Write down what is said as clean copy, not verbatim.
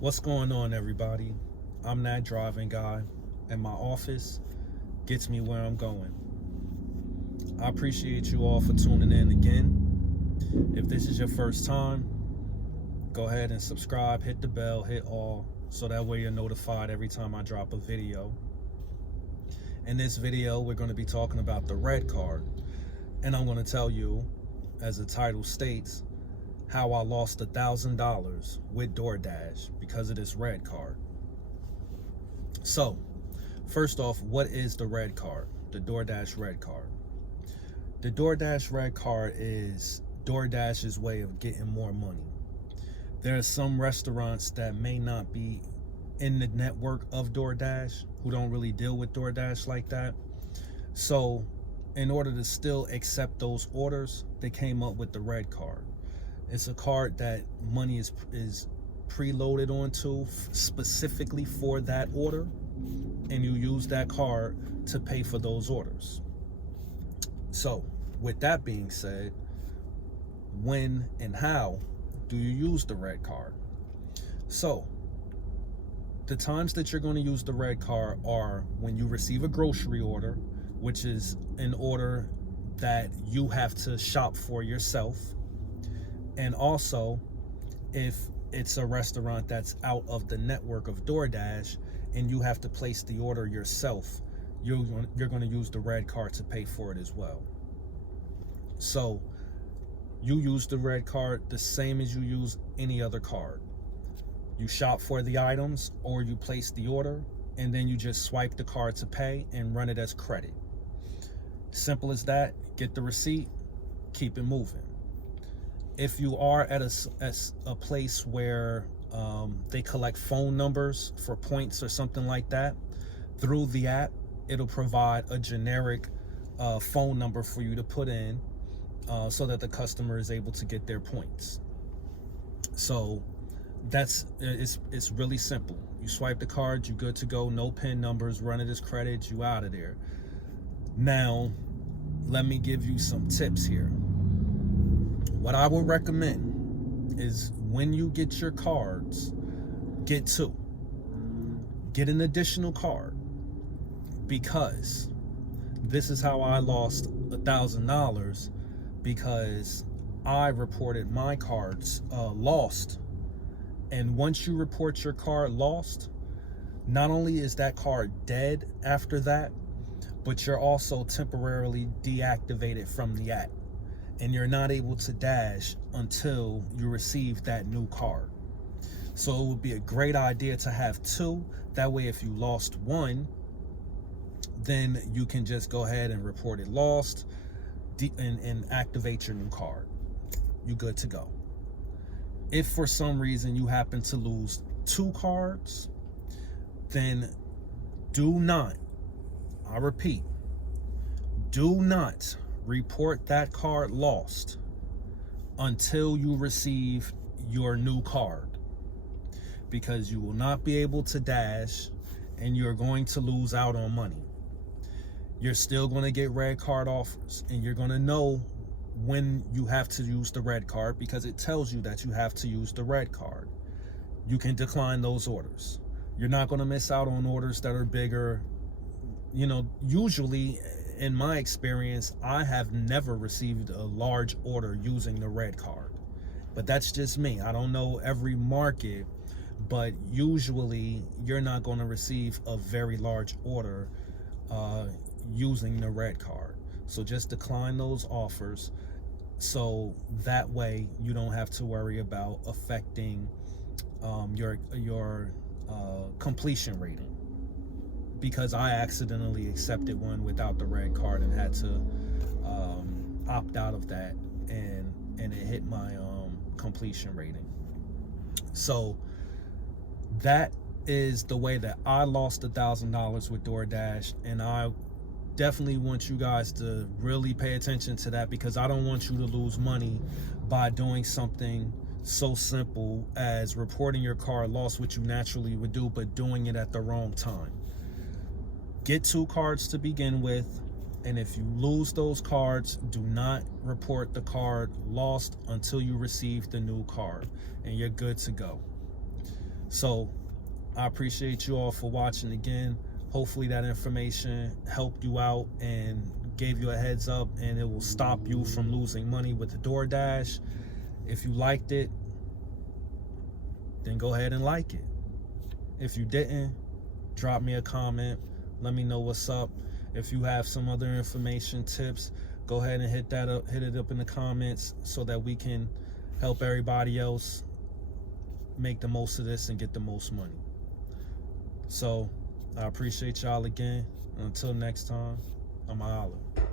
What's going on, everybody? I'm that driving guy, and my office gets me where I'm going. I appreciate you all for tuning in again. If this is your first time, go ahead and subscribe, hit the bell, hit all, so that way you're notified every time I drop a video. In this video, we're going to be talking about the red card, and I'm going to tell you, as the title states, how I lost $1,000 with Doordash because of this red card. So, first off, what is the red card? The Doordash red card. The Doordash red card is Doordash's way of getting more money. There are some restaurants that may not be in the network of Doordash who don't really deal with Doordash like that. So, in order to still accept those orders, they came up with the red card. It's a card that money is preloaded onto specifically for that order, and you use that card to pay for those orders. So, with that being said, when and how do you use the red card? So, the times that you're going to use the red card are when you receive a grocery order, which is an order that you have to shop for yourself. And also, if it's a restaurant that's out of the network of Doordash and you have to place the order yourself, you're going to use the red card to pay for it as well. So you use the red card the same as you use any other card. You shop for the items or you place the order, and then you just swipe the card to pay and run it as credit. Simple as that. Get the receipt, keep it moving. If you are at a place where they collect phone numbers for points or something like that, through the app, it'll provide a generic phone number for you to put in so that the customer is able to get their points. So it's really simple. You swipe the card, you're good to go. No PIN numbers, run it as credit, you out of there. Now, let me give you some tips here. What I would recommend is when you get your cards, get two. Get an additional card, because this is how I lost $1,000, because I reported my cards lost. And once you report your card lost, not only is that card dead after that, but you're also temporarily deactivated from the app. And you're not able to dash until you receive that new card. So it would be a great idea to have two. That way, if you lost one, then you can just go ahead and report it lost and activate your new card. You're good to go. If for some reason you happen to lose two cards, then do not, I repeat, do not report that card lost until you receive your new card, because you will not be able to dash and you're going to lose out on money. You're still going to get red card offers, and you're going to know when you have to use the red card because it tells you that you have to use the red card. You can decline those orders. You're not going to miss out on orders that are bigger. Usually, in my experience, I have never received a large order using the red card. But that's just me. I don't know every market, but usually you're not going to receive a very large order using the red card. So just decline those offers, so that way you don't have to worry about affecting your completion rating. Because I accidentally accepted one without the red card and had to opt out of that, and it hit my completion rating. So that is the way that I lost $1,000 with Doordash, and I definitely want you guys to really pay attention to that, because I don't want you to lose money by doing something so simple as reporting your card lost, which you naturally would do, but doing it at the wrong time. Get two cards to begin with, and if you lose those cards, do not report the card lost until you receive the new card, and you're good to go. So I appreciate you all for watching again. Hopefully that information helped you out and gave you a heads up, and it will stop you from losing money with the DoorDash. If you liked it, then go ahead and like it. If you didn't, drop me a comment. Let me know what's up. If you have some other information, tips, go ahead and hit it up in the comments so that we can help everybody else make the most of this and get the most money. So I appreciate y'all again. Until next time, I'm a holler.